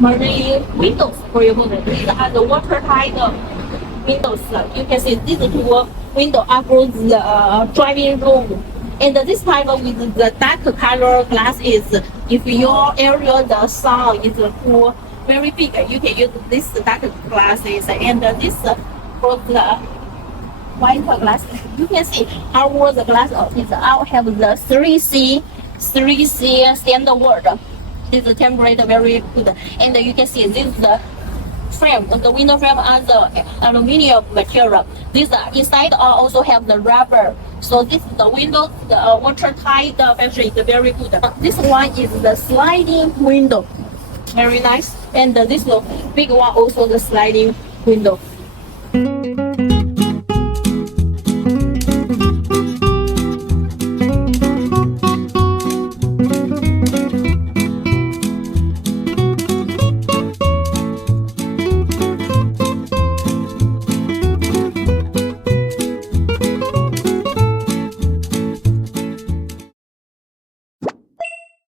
marine windows for your boat. These are the watertight windows. You can see these two window across the driving room. And this type with the dark color glass is if your area the sun is too very big, you can use this dark glasses. And this for the white glass, you can see our the glass is all have the 3C standard. This temperature very good. And you can see this frame, the window frame are the aluminum material. These inside also have the rubber. So this the window, the watertight function is very good. This one is the sliding window, very nice. And this big one also the sliding window.